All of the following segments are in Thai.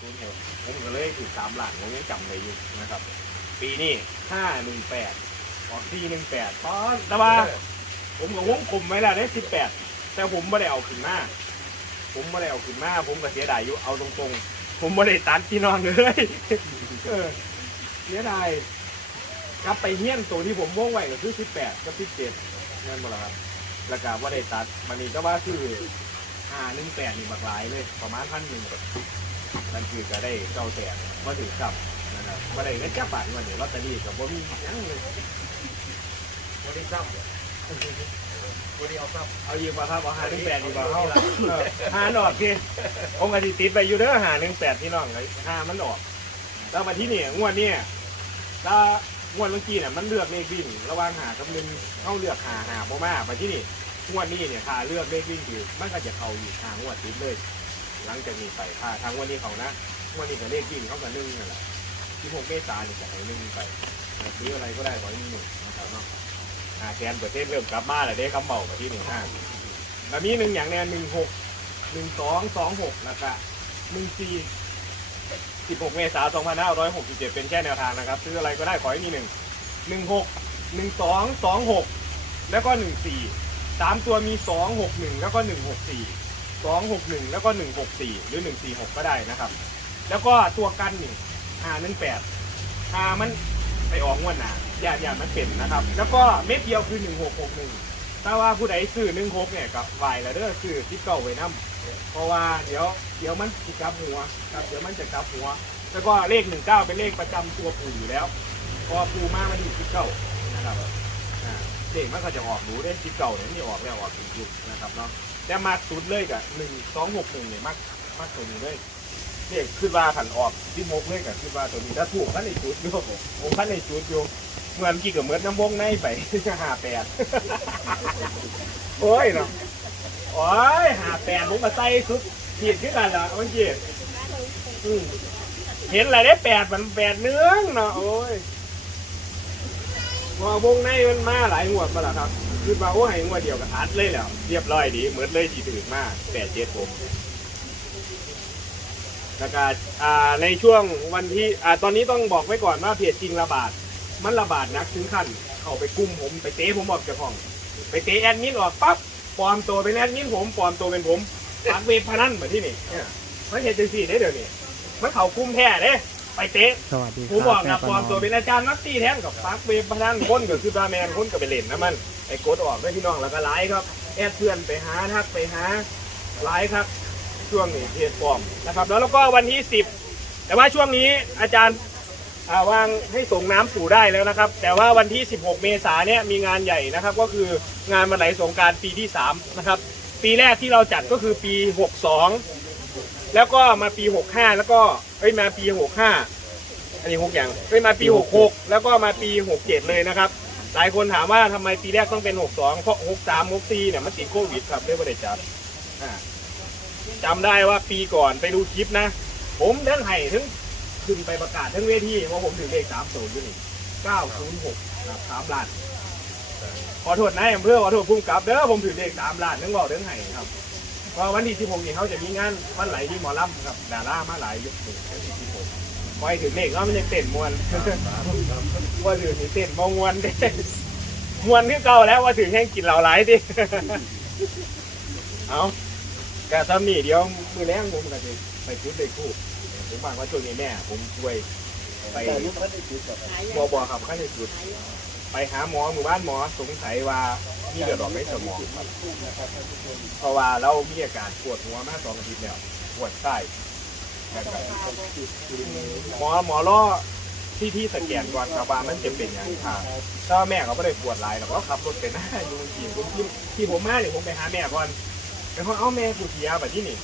ศูนย์หกผมก็เลยถือสามหลังผมยังจำได้อยู่นะครับ ปีนี้ห้าหนึ่งแปดออกสี่หนึ่งแปดตอนแต่ว่า ผมกับวงกลมไว้แล้วได้สิบแปดแต่ผมไม่ได้เอาขึ้นมาผมไม่ได้เอาขึ้นมาผมก็เสียดายอยู่เอาตรงๆ ผมไม่ได้ตัดพี่นองเลยเออเสียดายกลับไปเฮี้ยนตัวที่ผมวงไว้ก็คือสิบแปดกับสิบเจ็ดนั่นหมดแล้วครับแล้วก็ว่าได้ตัดมันนี่ก็ว่าคือห้าหนึ่งแปดนี่บักหลายเลยประมาณพันหนึ่ง นั่นคือก็ได้เก้าแสนมาถึงกับนะครับมาได้เงินจับบาทมาเดี๋ยวลอตเตอรี่กับว่มียังเลยวันนี้ซ้ำวันนี้เอาซ้เอาอีกมาครับเอาหาหนึ่งแปดดีกว่าเขาเออหาหนอดคือองค์อธิติดไปอยู่เด้อหาหนึ่งแปดพี่น้องเลยหามันออกแล้วมาที่นี่งวดเนี่ยถ้างวดเมื่อกี้เนี่ยมันเลือกเลขวิ่งระหว่างหากับหนึ่งเข้าเลือกหาหาบ่มามาที่นี่งวดนี้เนี่ยถ้าเลือกเลขวิ่งคือมันก็จะเข้าอยู่หางวดติดเลย หลังจากนี้ไปถ้าทางวันนี้เขานะวดนี้กับเลขวิ่งเขากับหนึ่งนั่นแหละที่หกเมษาเนี่ยจะให้หนึ่งไปซื้ออะไรก็ได้ขอให้มีหนึ่งนะครับเนาะอ่าแกนปิดเทศเริ่มกลับมาแล้วเด้คำเบามาที่หนึ่งห้าแล้วมีหนึ่งอย่างแน่หนึ่งหกหนึ่งสองสองหกแล้วก็หนึ่งสี่16เมษาสองพันห้าร้อยน2567เจ็ดเป็นแค่แนวทางนะครับ ซื้ออะไรก็ได้ขอให้มี1 16 12 26แล้วก็14 3ตัวมี261แล้วก็164 261 แล้วก็ 164 หรือ 146 ก็ได้นะครับ แล้วก็ตัวกันนี่518 5มันไปออกงวดหนาอย่าอย่ามันเป็นนะครับ แล้วก็เม็ดเดียวคือ 1661 ถ้าว่าผู้ใดซื้อ 16 เนี่ยกับวายแล้วเด้อซื้อที่เก่าไว้น้ำเพราะว่าเดี๋ยวเดี๋ยวมันจะกลับหัวครับเดี๋ยวมันจะกลับหัว แล้วก็เลขหนึ่งเก้าเป็นเลขประจำตัวปู่อยู่แล้วเพราะว่าปู่มามันอยู่ที่เก้านะครับอ่าเลขมันก็จะออกดูได้ที่เก้าเนี่ยนี่ออกแล้วออกถึงยุคนะครับเนาะ แต่มาสุดเลยกับหนึ่งสองหกหนึ่งเนี่ยมากมากตัวนี้เลยเลขขึ้นว่าขันออกที่มกเลยกับขึ้นว่าตัวนี้ถ้าถูกพันในจุดอยู่ผมพันในจุดอยู่เหมือนกี่กับเหมือนน้ำวงในไปห้าแปดโอ้ยเนาะโอ้ยหาแปดผมมาใส่สุดผิดขึ้นกันละเมื่อกี้เห็นอะไรได้แปดมันแปดเนื้อเนาะโอ้ยว่าวงในมันมาหลายงวดมาแล้วครับ คือมาโอ้ให้งวดเดียวกับอัดเลยแล้ว เรียบร้อยดีเหมือนเลยจีตื่นมากแปดเจ็ดผมแล้วก็อ่าในช่วงวันที่อ่าตอนนี้ต้องบอกไว้ก่อนว่าเพจจริงระบาด มันระบาดหนักถึงขั้นเข้าไปกุ้มผมไปเตะผมออกจากห้อง ไปเตะแอดมินออกปั๊บปลอมตัวเป็นแอดมินผมปลอมตัวเป็นผมปักเว็บพนันเหมือนที่นี่เนี่ยมันเห็นจังสี่ได้เดี๋ยวนี้มันเขาคุ้มแท้เด้ ไปเตะสวัสดีคผมรับบอกแม่นะประปลอมนตัวอมเป็นอาจารย์นักตีแท้งกับปักเว็บพนันคนก็คือบาแมนคนก็ไปเล่นนะมันไอ้กดออกได้พี่น้องแล้วก็ไลฟ์ครับ แอดเพื่อนไปหาทักไปหาไลฟ์ครับ ช่วงนี้เพจปลอมนะครับแล้วแล้วก็วันที่สิบแต่ว่าช่วงนี้อาจารย์อ่าวางให้ส่งน้ำสู่ได้แล้วนะครับ แต่ว่าวันที่ 16 เมษายนเนี่ยมีงานใหญ่นะครับ ก็คืองานวันไหลสงกรารปีที่3นะครับปีแรกที่เราจัดก็คือปี 62 แล้วก็มาปี 65 แล้วก็ เอ้ยมาปี65อันนี้หกอย่างเอ้ยมาปี66แล้วก็มาปี67เลยนะครับ หลายคนถามว่าทำไมปีแรกต้องเป็น62เพราะ63 64เนี่ยมันติดโควิดครับไม่ได้จัดอ่าจำได้ว่าปีก่อนไปดูคลิปนะ ผมเดินไห้ถึงขึ้นไปประกาศทั้งเวทีว่าผมถือเลขสามศูนย์อยู่นี่เก้าศูนย์หกสามล้านขอโทษนายอำเภอขอโทษพุ่มกับเด้อผมถือเลขสามล้านทั้งบอกเรื่องไห้ครับ เพราะวันที่สิบหกนี่เขาจะมีงานวันไหลที่หมอลำครับดารามาหลายยุคถึงวันที่สิบหกคอยถือเลขแล้วมันยังเต้นมวนว่าถือนี่เต้นมมวนเด้มวนที่เก่าแล้วว่าถือแห้งกินเหล่าหลายดิเอาแกทำนี่เดี๋ยวมือแรงผมก็จะไปจุดเลยคู่ผมฟังว่าช่วงนี้แม่ผมช่วยไปำแต่ยุคนั้นได้จุดแบบบอบอครับขั้นในสุด ไปหาหมอหมู่บ้านหมอสงสัยว่า มีเลือดออกในสมองครับเพราะว่าเรามีอาการปวดหัวมาสองอาทิตย์แล้วปวดไส้แล้วก็หมอหมอล่อที่ที่สแกนก่อนครับว่ามันจะเป็นอย่างไรถ้าแม่เขาไม่ได้ปวดหลายหรอกเขาขับรถไปหน้าอยู่ทีผมที่ที่ผมมาเนี่ยผมไปหาแม่ก่อนไปเขาเอาแม่กูเสียแบบที่นี่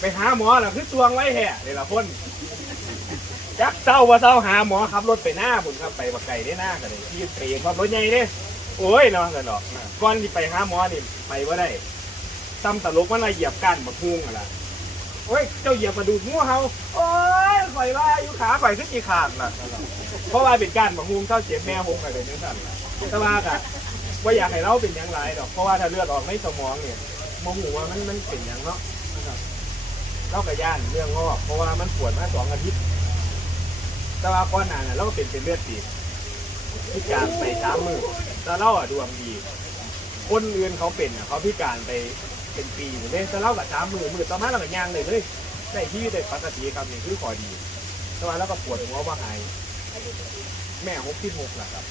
ไปหาหมอน่ะคือตวงไว้แห่เดี๋ยวละคนจักเศร้าว่าเศร้าหาหมอขับรถไปหน้าผมครับไปบักไก่ได้หน้ากันเลยที่เปรย์ขับรถใหญ่เด้ โอ้ยเนาะกันดอกก่อนที่ไปหาหมอนี่ไปว่าได้ซ้ำตลกมันอะเหยียบก้านบักฮุ้งอะไรโอ้ยเจ้าเหยียบมาดูงัวเฮาโอ้ยข่อยว่าอยู่ขาข่อยขึ้นกี่ขาดล่ะเพราะว่าเป็นก้านบักฮุ้งเท่าเจ็บแม่ฮุ้งกันเลยจังสั่นล่ะแต่ว่ากะว่าอยากให้เราเป็นอย่างไรดอก เพราะว่าถ้าเลือดออกในสมองเนี่ยโมโหว่ามันมันเป็นอย่างเนาะนะครับเล่ากับย่านเรื่องงอกเพราะว่ามันปวดมาสองอาทิตย์แต่ว่าก้อนหนาน่ะเราก็เป็นเป็นเลือดตีบ พิการไปสามมือแต่เราอะดวงดี คนอื่นเขาเป็นอะเขาพิการไปเป็นปีอยู่เลยแต่เรากับสามมือมือต่อมาเรากับย่างเลยเลยได้ที่ได้ปกติครับนี่คือขอดี แต่ว่าเราก็ปวดหัวว่าหายแม่หกที่หกแหละครับ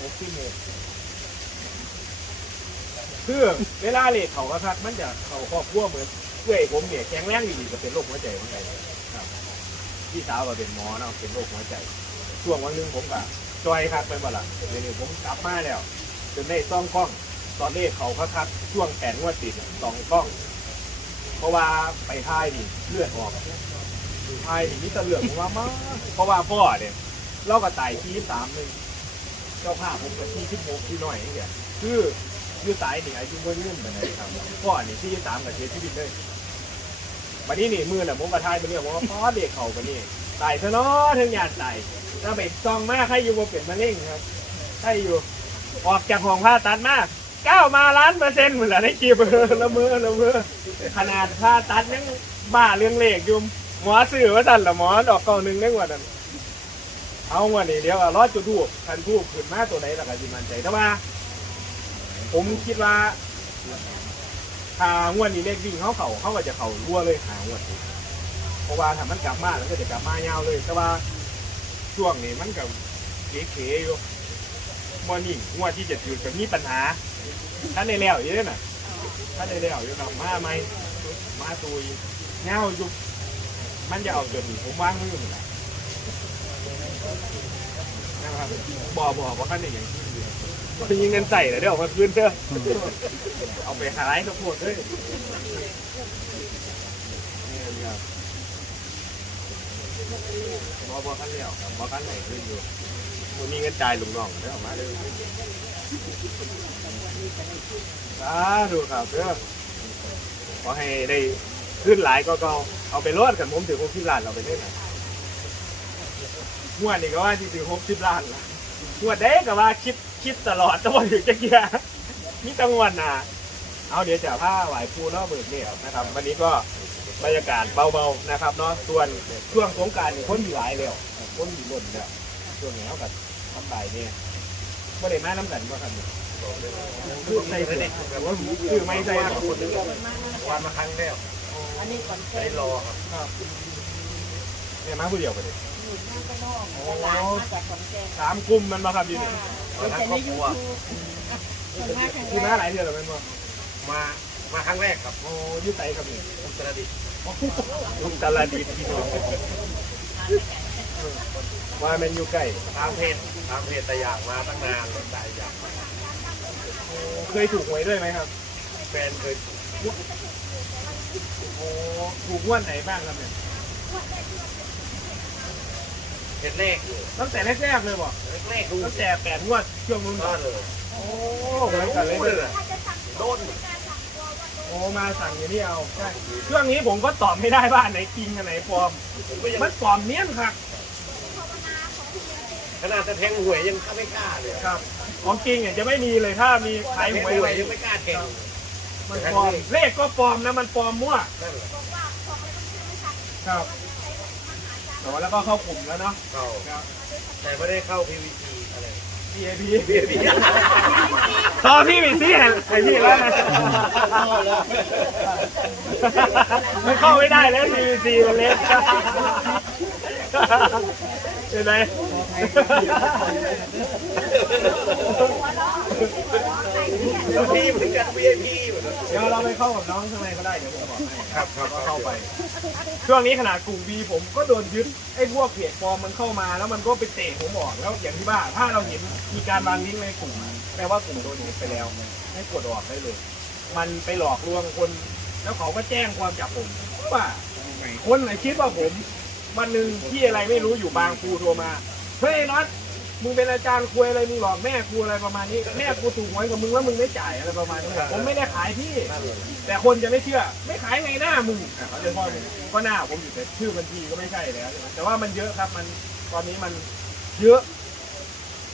หกที่หกคือเวลาเลขเขาก็ทักมันจะเขาครอบครัวเหมือนเพื่อผมเนี่ยแข็งแรงดีๆก็เป็นโรคหัวใจเหมือนกันครับพี่สาวก็เป็นหมอเนาะเป็นโรคหัวใจ ช่วงวันหนึงผมก็จอยคักไปบ่ล่ะเดี๋ยวนี้ผมกลับมาแล้วจนได้ซ่องกล้อง ตอนเลขเขาเขาทักช่วงแปดงวดติดน่ะสองกล้อง เพราะว่าไปท้ายนี่เลือดออกไอ้นี่ตะเหลืองผมว่ามาเพราะว่าพ่อเนี่ยเราก็ตายที่สามหนึ่เจ้าภาพผมกับที่ที่โมกที่น้อยนี่แหละคืออยืดสายนี่อายุไม่ยืนไปไหนครับพ่อนี่ที่สามกับเสียชีวิตเลยวันนี้นี่มือน่ะผมกระทายไปเรื่องว่าพ่อเด็กเขาไปนี่ตายซะเนาะถึงอยากตาย ถ้าไปซองมากให้อยู่บนเป็นมะเร็งครับให้อยู่ออกจากห้องผ่าตัดมากก้าวมาล้านเปอร์เซ็นต์เหมือนในคลิปเออละเมอละเมอขนาดผ่าตัดยังบ้าเรื่องเลขอยู่หมอสื่อว่าสั่นละหมอดอกเก่าหนึ่งได้กว่านั้นเอาวันนี้เดี๋ยวรอดจุดทูบทันทูบขึ้นมาตัวไหนละกันจิมันใจแต่ว่า ผมคิดว่าถ้างวดนี้เลขวิ่งเขาเขาเขาก็จะเข่ารั่วเลยหางวดนี้เพราะว่าถ้ามันกลับมาแล้วก็จะกลับมายาวเลยแต่ว่า ช่วงนี้มันกับเก๋ๆอยู่มอนิ่งงวดที่จะจุดกับมีปัญหาท่านในแล้วอยู่ด้วยน่ะท่านในแล้วอยู่นะมาไหมมาตุยเงาอยู่มันจะเอาจนผมว่างมือหมดแล้วนะครับบอกบอกว่าขั้นนี้อย่างที่อยู่มันยิงเงินใส่เลยเดี๋ยวเอามาคืนเถอะเอาไปขายทั้งหมดเลยนี่ครั บอบอกันเดียวครับบอกันไหนขึ้นอยู่มันมีเงินจ่ายลุงน้องเดี๋ยวเอามาเลยสาธุครับเด้อขอให้ได้ขึ้นหลายก็ก็เอาไปรอดกันผมถือหกสิบล้านเราไปเล่นน่ะงวดนี่ก็ว่าที่ถือหกสิบล้านละงวดเด็กก็ว่าคิดคิดตลอดแต้องถึงจะเกียร์นี่ตังวันน่ะเอาเดี๋ยวจะผ้าไหวภูเนาะเบิกเนี่ยนะครับ วันนี้ก็ บรรยากาศเบาๆนะครับเนาะส่วนช่วงสงกรารนี่คนอยู่หลายแล้วคนอยู่ล้นแล้วช่วงนี้เขากับทำใบเนี่ยไม่ได้มาน้ำกันก็ทำคือใส่เด็กแต่ว่าคือไม่ใส่คนนึงวันมาครั้งแล้วอันนี้ก่อนได้เต้นรอครับเนี่ยมาผู้เดียวไปเลยอยู่หน้าก็นอกแล้วหลานมาจากขอนแก่นสามกลุ่มมันมาครับอยู่นี่เราจะในยูทูบส่วนมากครั้งที่แรมากหลายเดือนแล้วเป็นบ่มามาครั้งแรกครับโอ้อยุ่ไตครับนี่อุตรดิตถ์ ลุงตลาดีที่น้องว่าแมันอยู่ใกล้ตามเพจตามเพจแต่อยากมาตั้งนานเลยใจอยากมาเคยถูกหวยด้วยไหมครับ แฟนเคยถูกโอ้ถูกงวดไหนบ้างครับเนี่ยเพจเลขตั้งแต่แรกๆเลยบ่เลขดูตั้งแต่แปดงวดช่วงนู้นก็บ่เลย โอ้เหมือนกันเลยโดเนี่ยโดนโอ้มาสั่งอย่างนี้เอาใช่ช่วงนี้ผมก็ตอบไม่ได้ว่าอันไหนจริงอันไหนปลอมก็ยังมันปลอมเนี้ยนครับขนาดจะแทงหวยยังไม่กล้าเลยครับ ของจริงเนี่ยจะไม่มีเลยถ้ามีขายแทงหวยหวยยังไม่กล้าแทงมันปลอมเลขก็ปลอมนะมันปลอมมั่วนั่นแหละครับแต่ว่าแล้วก็เข้ากลุ่มแล้วเนาะเข้าครับแต่ไม่ได้เข้า PVC อะไร PAP พี่พี่พอพี่มีซี่ไอ้พี่แล้วนะมันเข้าไม่ได้แล้ว PVC มันเล็กเห็นไหม พี่เหมือนกัน VIP เหมือนกันเดี๋ยวเราไปเข้ากับน้องข้างในก็ได้เดี๋ยวผมบอกให้ครับครับก็เข้าไป ช่วงนี้ขนาดกลุ่ม V ผมก็โดนยึดไอ้พวกเพจปลอมมันเข้ามา แล้วมันก็ไปเตะผมออกแล้วอย่างที่ว่าถ้าเราเห็นมีการวางลิงก์ในกลุ่มแปลว่ากลุ่มโดนยึดไปแล้วให้กดออกได้เลย มันไปหลอกลวงคน แล้วเขาก็แจ้งความจับผมว่า คนไหนคิดว่าผม วันหนึ่งที่อะไรไม่รู้อยู่บางครูโทรมาเฮ้ยน็อต มึงเป็นอาจารย์คุยอะไรมึงหลอกแม่กูอะไรประมาณนี้ แม่กูถูกหวยกับมึงแล้วมึงไม่จ่ายอะไรประมาณนี้ผมไม่ได้ขายพี่นั่นเลยแต่คนจะไม่เชื่อ ไม่ขายไงหน้ามึงอะเขาจะพ่อมึงก็หน้าผมอยู่แต่ชื่อบัญชีก็ไม่ใช่แล้ว แต่ว่ามันเยอะครับมันตอนนี้มันเยอะ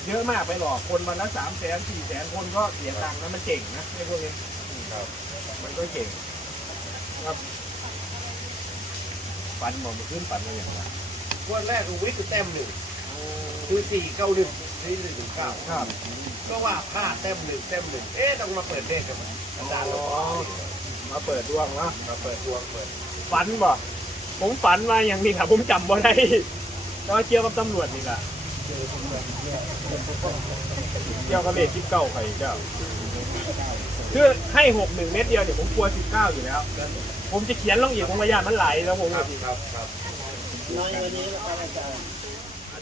เยอะมากไปหลอกคนวันละสามแสนสี่แสนคนก็เสียตังค์แล้วมันเก่งนะไอ้พวกนี้ครับมันก็เก่งฝันบ่มาขึ้นฝันมาอย่างไรวันแรกคือวิทย์แต้มหนึ่ง คือสี่เก้าหนึ่งนี่หนึ่งหนึ่งเก้าครับ ก็ว่าพลาดแต้มหนึ่งแต้มหนึ่งเอ๊ะต้องมาเปิดเลขกันไหมอาจารย์เราบอกมาเปิดดวงเนาะมาเปิดดวงเปิดฝันบ่ผมฝันมาอย่างนี้ครับผมจำบ่ได้ตอนเกี่ยวกับตำรวจนี่แหละเกี่ยวกับเลขที่เก้าไปเจ้าคือให้หกหนึ่งเม็ดเดียวเดี๋ยวผมกลัวสิบเก้าอยู่แล้ว ผมจะเขียนลงอีกผมพยายามมันไหลแล้วผมครับครับครับน้อยวันนี้แล้วครับอาจารย์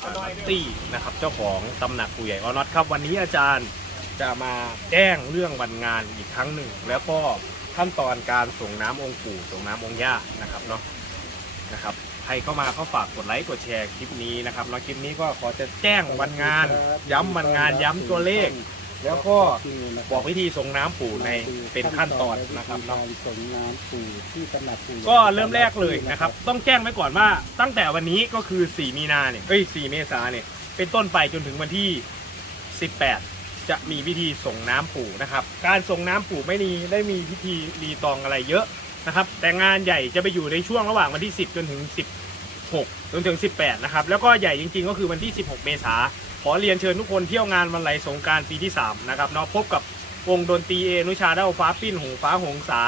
ปาร์ตี้นะครับ เจ้าของตำหนักปู่ใหญ่ออน็อตครับ วันนี้อาจารย์จะมาแจ้งเรื่องวันงานอีกครั้งหนึ่ง แล้วก็ขั้นตอนการส่งน้ำองค์ปู่ส่งน้ำองค์ย่านะครับเนาะนะครับใครเข้ามาก็ฝากกดไลค์กดแชร์คลิปนี้นะครับเนาะคลิปนี้ก็ขอจะแจ้งวันงาน ย้ำวันงานย้ำตัวเลข แล้วก็บอกวิธีส่งน้ำปู่ในเป็นขั้นตอนนะครับเนาะส่งน้ำปู่ที่ตำหนักปู่ก็เริ่มแรกเลยนะครับ ต้องแจ้งไว้ก่อนว่าตั้งแต่วันนี้ก็คือ 4 มีนาเนี่ยเอ้ย 4 เมษาเนี่ย เป็นต้นไปจนถึงวันที่ 18 จะมีพิธีส่งน้ำปู่นะครับ การส่งน้ำปู่ไม่มีได้มีพิธีรีตองอะไรเยอะนะครับ แต่งานใหญ่จะไปอยู่ในช่วงระหว่างวันที่ 10 จนถึง 16 จนถึง 18 นะครับ แล้วก็ใหญ่จริง ๆ ก็คือวันที่ 16 เมษา ขอเรียนเชิญทุกคนเที่ยวงานวันไหลสงการปีที่ 3 นะครับเนาะพบกับวงดนตรีเอนุชาดาฟ้าปิ้นหงฟ้าหงสา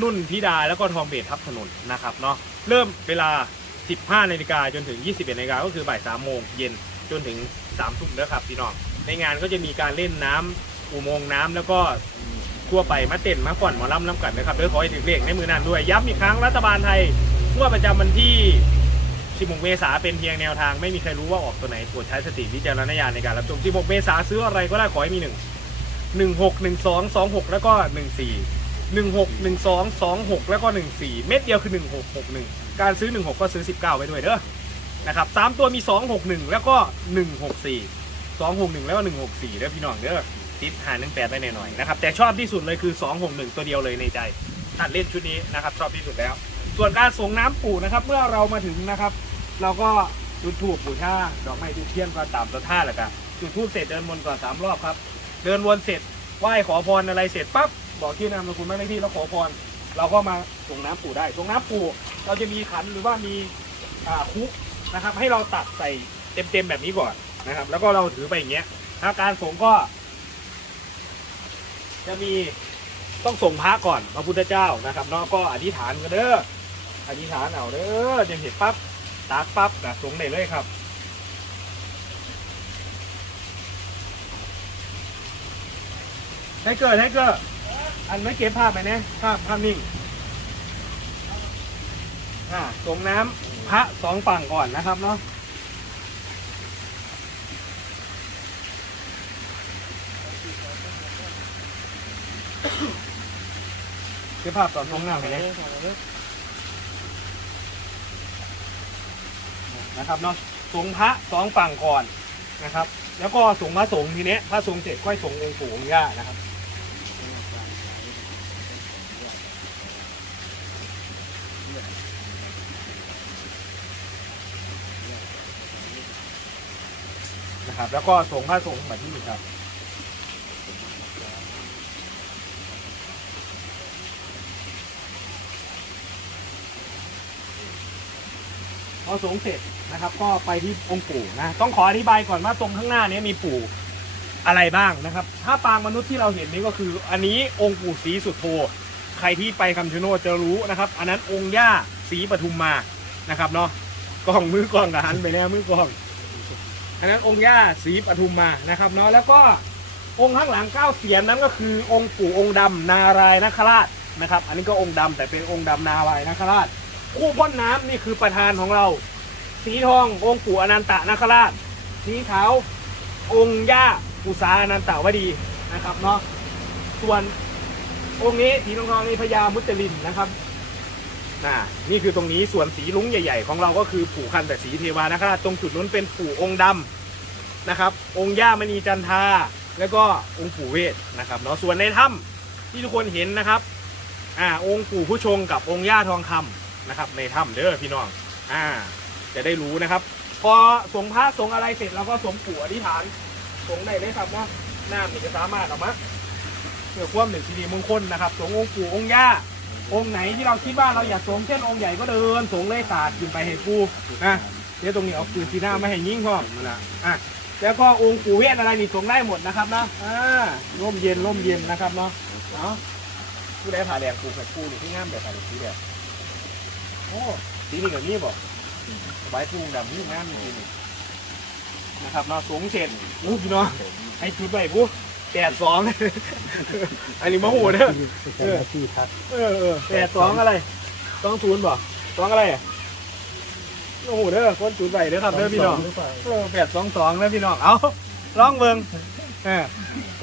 นุ่นธิดาแล้วก็ทองเบสทับถนนนะครับเนาะเริ่มเวลา 15นาฬิกาจนถึง 21นาฬิกาก็คือบ่าย3โมงเย็นจนถึง3ทุ่มนะครับพี่น้องในงานก็จะมีการเล่นน้ำอุโมงค์น้ำแล้วก็ทั่วไปมาเต้นมาก่อนหมอลำน้ำกันนะครับเดี๋ยวขอให้ถึงเลขในมือนั้นด้วยย้ำอีกครั้งรัฐบาลไทยงวดประจำวันที่ 16เมษาเป็นเพียงแนวทางไม่มีใครรู้ว่าออกตัวไหนโปรดใช้สติวิจารณญาณในการรับชม 16 เมษาซื้ออะไรก็ได้ขอให้มี 1 1 6 1 2 2 6 แล้วก็ 14 16 12 26 แล้วก็ 14 เม็ดเดียวคือ 1661 การซื้อ 16 ก็ซื้อ 19ไปด้วยเด้อนะครับสามตัวมี 261 แล้วก็ 164 261 แล้วก็ 164เด้อพี่น้องเด้อติดหา1 8ไปหน่อยๆนะครับแต่ชอบที่สุดเลยคือ 261 ตัวเดียวเลยในใจตัดเล่นชุดนี้นะครับชอบที่สุดแล้ว ส่วนการส่งน้ำปู่นะครับ เมื่อเรามาถึงนะครับ เราก็จุดถูกบูชาดอกไม้ทูบเทียนก็ตามตัวท่าแหละครับจุดทูบเสร็จเดินวนก่อนสามรอบครับ เดินวนเสร็จไหว้ขอพรอะไรเสร็จปั๊บบอกชื่นามสกุลบ้านเลขที่แล้วขอพร เราก็มาส่งน้ำปู่ได้ส่งน้ำปู่เราจะมีขันหรือว่ามีคุกนะครับ ให้เราตักใส่เต็มๆแบบนี้ก่อนนะครับ แล้วก็เราถือไปอย่างเงี้ยถ้าการส่งก็ จะมี ต้องส่งพระก่อนพระพุทธเจ้านะครับเนาะก็อธิษฐานกันเด้ออธิษฐานเอาเด้อจะเห็นปั๊บตักปั๊บนะส่งได้เลยครับให้เกิดให้เกิดอันไม่เก็บภาพไหมเนี่ยภาพภาพนิ่งอ่าส่งน้ำพระสองฝั่งก่อนนะครับเนาะ เก็บภาพตอนส่งน้ำไหมเนี่ยนะครับเนาะส่งพระสองฝั่งก่อนนะครับ แล้วก็ส่งพระสงฆ์ทีเนี้ยพระสงฆ์เสร็จค่อยส่งองค์ปู่องค์ย่านะครับนะครับ แล้วก็ส่งผ้าส่งแบบที่นี่ครับ พอสงเสร็จนะครับ ก็ไปที่องค์ปู่นะต้องขออธิบายก่อนว่าตรงข้างหน้านี้มีปู่อะไรบ้างนะครับ ถ้าปางมนุษย์ที่เราเห็นนี้ก็คือ อันนี้องค์ปู่ศรีสุโธใครที่ไปคำชะโนดจะรู้นะครับ อันนั้นองค์ย่าศรีปทุมมานะครับเนาะกล้องมือกล้องกับหันไปแล้วมือกล้อง อันนั้นองค์ย่าศรีปทุมมานะครับเนาะแล้วก็องค์ข้างหลังเก้าเสียนนั้นก็คือองค์ปู่องค์ดำนารายนคราชนะครับ อันนี้ก็องค์ดำแต่เป็นองค์ดำนารายนคราช คู่พ่นน้ำนี่คือประธานของเรา สีทององค์ปู่อนันตนคราช สีขาวองค์ย่าอุษาอนันตวดีนะครับเนาะส่วนองค์นี้สีทองทองนี่พญามุจลินนะครับน่ะนี่คือตรงนี้ส่วนสีลุงใหญ่ ๆ ของเราก็คือปู่คันแต่สีเทวานะครับตรงจุดนู้นเป็นปู่องค์ดำนะครับ องค์ย่ามณีจันทาแล้วก็องค์ปู่เวทนะครับเนาะส่วนในถ้ำที่ทุกคนเห็นนะครับอ่าองค์ปู่ผู้ชงกับองค์ย่าทองคำ นะครับ ในถ้ำเด้อพี่น้อง อ่า จะได้รู้นะครับ พอสงพระสงอะไรเสร็จเราก็สงปู่อธิษฐานสงได้เลยครับเนาะน้ำนี่จะสามารถออกมาเพื่อความหนึ่งสิริมงคลนะครับ สงองค์ปู่องค์ย่าองค์ไหนที่เราคิดว่าเราอยากสงเช่นองค์ใหญ่ก็เดินสงเลยศาสตร์ขึ้นไปให้ปูนะเดี๋ยวตรงนี้เอาปืนสีหน้าไม่ให้ยิ่งพร้อมนั่นแหละอะแล้วก็องค์ปู่เวทอะไรนี่สงได้หมดนะครับนะอ่าร่มเย็นร่มเย็นนะครับเนาะเนาะผู้ใดผ่าแดงปูแบบปูนี่ที่งามแบบผ่าแดงสีแดง อ้สีนี่กับนี่บอกสบายปูดำนี่งามจริงๆนะครับเนาะสงเสร็จอู้พี่น้องให้ชุดไปปูแปดสองอันนี้มะโหเด้อเป็นหน้าที่ทักเออเออแปดสองอะไรสองศูนย์บ่สองอะไรอะโอ้โหเด้อคนศูนย์ใบเด้อครับเด้อพี่น้องหรือเปล่าเออแปดสองสองเด้อพี่น้องเอาลองเบิ่งเออ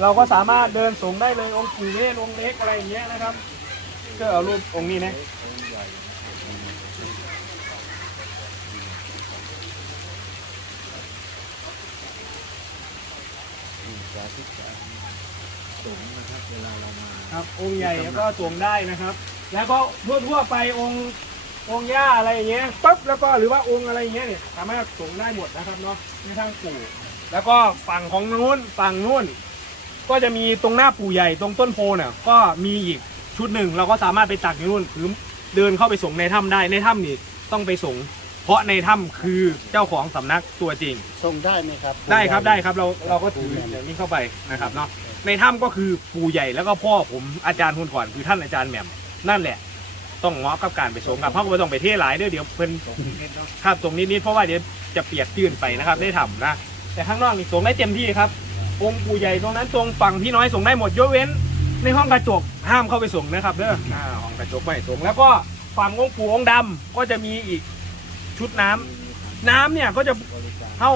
เราก็สามารถเดินส่งได้เลยองค์ปู่เวทองค์เล็กอะไรอย่างเงี้ยนะครับก็เอารูปองค์นี้นะ สาธุสาธุสงนะครับ เวลาเรามา ครับองค์ใหญ่ก็ส่งได้นะครับ แล้วก็ทั่วทั่วๆไปองค์องค์ย่าอะไรอย่างเงี้ยปั๊บแล้วก็หรือว่าองค์อะไรอย่างเงี้ยเนี่ยสามารถส่งได้หมดนะครับเนาะในทางปู่แล้วก็ฝั่งของนู้นฝั่งนู้น ก็จะมีตรงหน้าปู่ใหญ่ตรงต้นโพเนี่ยก็มีอีกชุดหนึ่งเราก็สามารถไปตักที่นู่นหรือเดินเข้าไปส่งในถ้ำได้ในถ้ำนี่ต้องไปส่ง เพราะในถ้ำคือเจ้าของสำนักตัวจริง ส่งได้ไหมครับ ได้ครับได้ครับเราเราก็ถืออย่างนี้เข้าไปนะครับเนาะ ในถ้ำก็คือปู่ใหญ่แล้วก็พ่อผมอาจารย์คนก่อนคือท่านอาจารย์แหม่มนั่นแหละ ต้องเงาะกับการไปส่งกับเพราะว่าต้องไปเทหลายเด้อเดี๋ยวเพิ่นครับส่งนิดๆเพราะว่าเดี๋ยวจะเปียกตื้นไปนะครับ ได้ทำนะแต่ข้างนอกนี่ส่งได้เต็มที่ครับ องค์ปู่ใหญ่ตรงนั้นตรงฝั่งพี่น้อยส่งได้หมดยกเว้น ในห้องกระจกห้ามเข้าไปส่งนะครับเด้ออ่าห้องกระจกไม่ให้ส่งแล้วก็ฝั่งองค์ปู่องค์ดำก็จะมีอีกชุดน้ำน้ำเนี่ยก็จะเข้า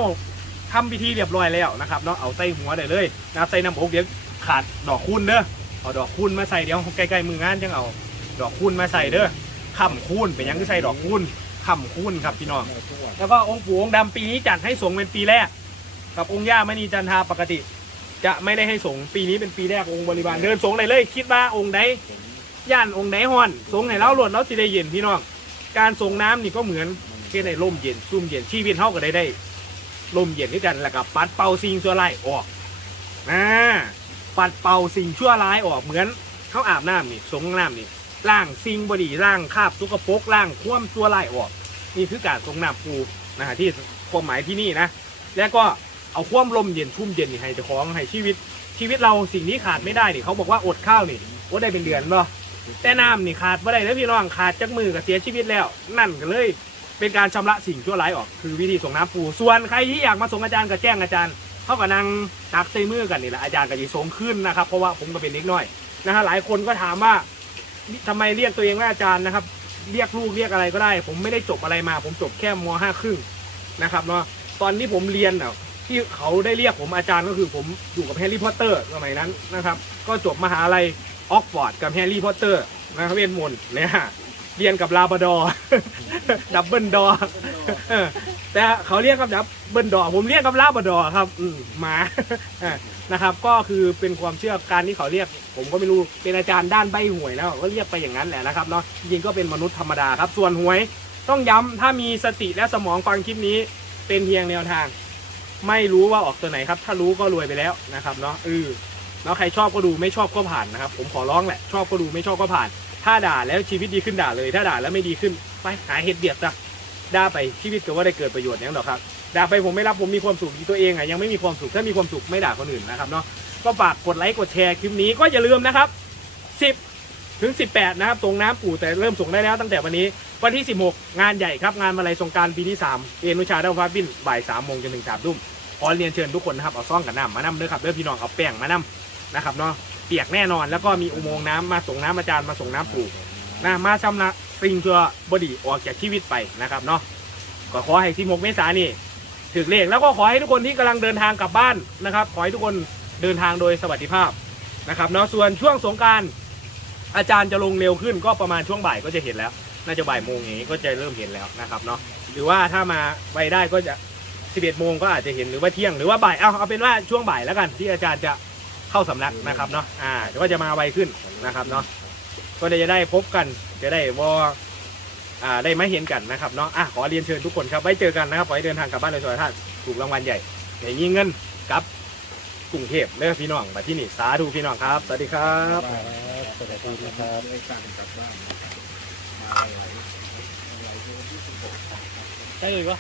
ทำพิธีเรียบร้อยแล้วนะครับเนาะเอาใส่หัวได้เลยนะครับใส่น้ำอกเดี๋ยวขาดดอกคูณเด้อเอาดอกคูณมาใส่เดี๋ยวใกล้ๆมืองานจังเอาดอกคูณมาใส่เด้อขำคูณเป็นยังคือใส่ดอกคูณขำคูณครับพี่น้องแล้วก็องค์ปู่องค์ดำปีนี้จัดให้สงเป็นปีแรก กับองค์ย่ามณีจันทาปกติ จะไม่ได้ให้สงปีนี้เป็นปีแรกองค์บริบาลเดินสงเลยเลย คิดว่าองค์ใดย่านองค์ใดห่อนสงฆ์ให้เราหลวดเราสิได้เย็นพี่น้องการส่งน้ำนี่ก็เหมือนเช่ในร่มเย็นซุ่มเย็นชีวิตเท่าก็ได้ได้ ลมเย็นด้วยกันแล้วก็ปัดเป่าสิ่งชั่วร้ายออกนะปัดเป่าสิ่งชั่วร้ายออกเหมือนเขาอาบน้ำนี่สงน้ำนี่ล้างสิ่งบดีล้างคราบสุกปกล้างคว่ำชั่วร้ายออก นี่คือการสงน้ำปูนะฮะที่ความหมายที่นี่นะ แล้วก็เอาคว่ำลมเย็นชุ่มเย็นนี่ให้เจ้าของให้ชีวิต ชีวิตเราสิ่งนี้ขาดไม่ได้นี่เขาบอกว่าอดข้าวนี่อดได้เป็นเดือนป่ะแต่น้ำนี่ขาดไม่ได้แล้วพี่น้องขาดจากมือก็เสียชีวิตแล้ว นั่นก็เลย เป็นการชำระสิ่งชั่วร้ายออกคือวิธีส่งน้ำปูส่วนใครที่อยากมาส่งอาจารย์ก็แจ้งอาจารย์เขากับนางตักใส่มือกันนี่แหละอาจารย์ก็จะส่งขึ้นนะครับเพราะว่าผมก็เป็นเล็กน้อยนะฮะหลายคนก็ถามว่าทำไมเรียกตัวเองว่าอาจารย์นะครับ เรียกลูกเรียกอะไรก็ได้ ผมไม่ได้จบอะไรมา ผมจบแค่มห้าครึ่งนะครับเนาะตอนที่ผมเรียนเน่ะที่เขาได้เรียกผมอาจารย์ก็คือผมอยู่กับแฮร์รี่พอตเตอร์สมัยนั้นนะครับ ก็จบมหาลัยออกฟอร์ดกับแฮร์รี่พอตเตอร์นะครับเวทมนต์เนี่ย เรียนกับลาบดอร์ดับเบิลดอแต่เขาเรียกกับดับเบิลดอ ผมเรียกกับลาบดอร์ครับหมานะครับ ก็คือเป็นความเชื่อการที่เขาเรียก ผมก็ไม่รู้เป็นอาจารย์ด้านใบหวยแล้วก็เรียกไปอย่างนั้นแหละนะครับเนาะจริงก็เป็นมนุษย์ธรรมดาครับ ส่วนหวย ต้องย้ำถ้ามีสติและสมองฟังคลิปนี้เป็นเพียงแนวทาง ไม่รู้ว่าออกตัวไหนครับ ถ้ารู้ก็รวยไปแล้วนะครับเนาะเออเนาะใครชอบก็ดูไม่ชอบก็ผ่านนะครับ ผมขอร้องแหละ ชอบก็ดูไม่ชอบก็ผ่าน ถ้าด่าแล้วชีวิตดีขึ้นด่าเลย ถ้าด่าแล้วไม่ดีขึ้นไปหาเหตุเบียดจ้ะด่าไปชีวิตก็ว่าได้เกิดประโยชน์อย่างหรอกครับด่าไปผมไม่รับผมมีความสุขที่ตัวเองอะยังไม่มีความสุขถ้ามีความสุขไม่ด่าคนอื่นนะครับเนาะก็ฝากกดไลค์กดแชร์คลิปนี้ก็อย่าลืมนะครับ 10 ถึง 18 นะครับส่งน้ำปู่แต่เริ่มส่งได้แล้วตั้งแต่วันนี้วันที่ 16 งานใหญ่ครับงานมาลัยสงการปีที่3เอนุชาดาวฟ้าบินบ่าย3โมงจนถึง3ทุ่มขอเรียนเชิญทุกคนนะครับเอาซ่องกับน้ำมานำเด้อครับเด้อพี่น้องเอาแป้งมานำนะครับเนาะ เปียกแน่นอน แล้วก็มีอุโมงค์น้ำมาส่งน้ำอาจารย์มาส่งน้ำปู่นะมาชำระสิ่งชั่วบดีออกจากชีวิตไปนะครับเนาะก็ขอให้16เมษายนนี่ถึกเลขแล้วก็ขอให้ทุกคนที่กำลังเดินทางกลับบ้านนะครับ ขอให้ทุกคนเดินทางโดยสวัสดิภาพนะครับเนาะส่วนช่วงสงกรารอาจารย์จะลงเร็วขึ้นก็ประมาณช่วงบ่ายก็จะเห็นแล้ว น่าจะบ่ายโมงอย่างนี้ก็จะเริ่มเห็นแล้วนะครับเนาะหรือว่าถ้ามาไปได้ก็จะ 11โมงก็อาจจะเห็นหรือว่าเที่ยงหรือว่าบ่ายเอาเอาเป็นว่าช่วงบ่ายแล้วกันที่อาจารย์จะ เข้าสำนักนะครับเนาะอ่าเดี๋ยวก็จะมาไวขึ้นนะครับเนาะก็จะได้พบกันจะได้วออ่าได้มาเห็นกันนะครับเนาะอะขอเรียนเชิญทุกคนครับไว้เจอกันนะครับขอให้เดินทางกลับบ้านโดยสวัสดิภาพถูกรางวัลใหญ่ใหญ่ยิ่งเงินกับกรุงเทพเด้อพี่น้องมาที่นี่สาธุพี่น้องครับสวัสดีครับสวัสดีครับได้การกลับบ้านมาอะไรอะไรที่วันที่สิบหกใช่เลยวะ